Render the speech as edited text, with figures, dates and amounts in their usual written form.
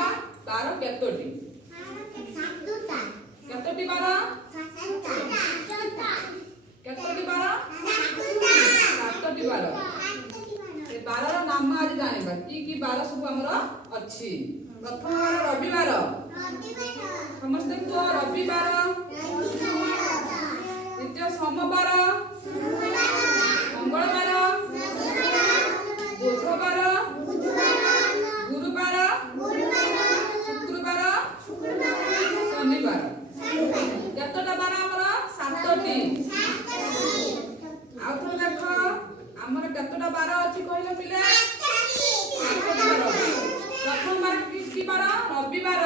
बार केतोटी केतोटी बार केतोटी बार सातटी बार ए बारर नाम आज जानिबा की बार सब हमर अछि। प्रथम बार रविवार समस्त को रविवार द्वितीय सोमवार मंगलवार बुधवार गुरुवार शुक्रवार शनिवार केतटा बार हमर सातटी। आउ थोड़ा देख हमर केतटा बार अछि कहले पिले सातटी बार। प्रथम बार की बार रविवार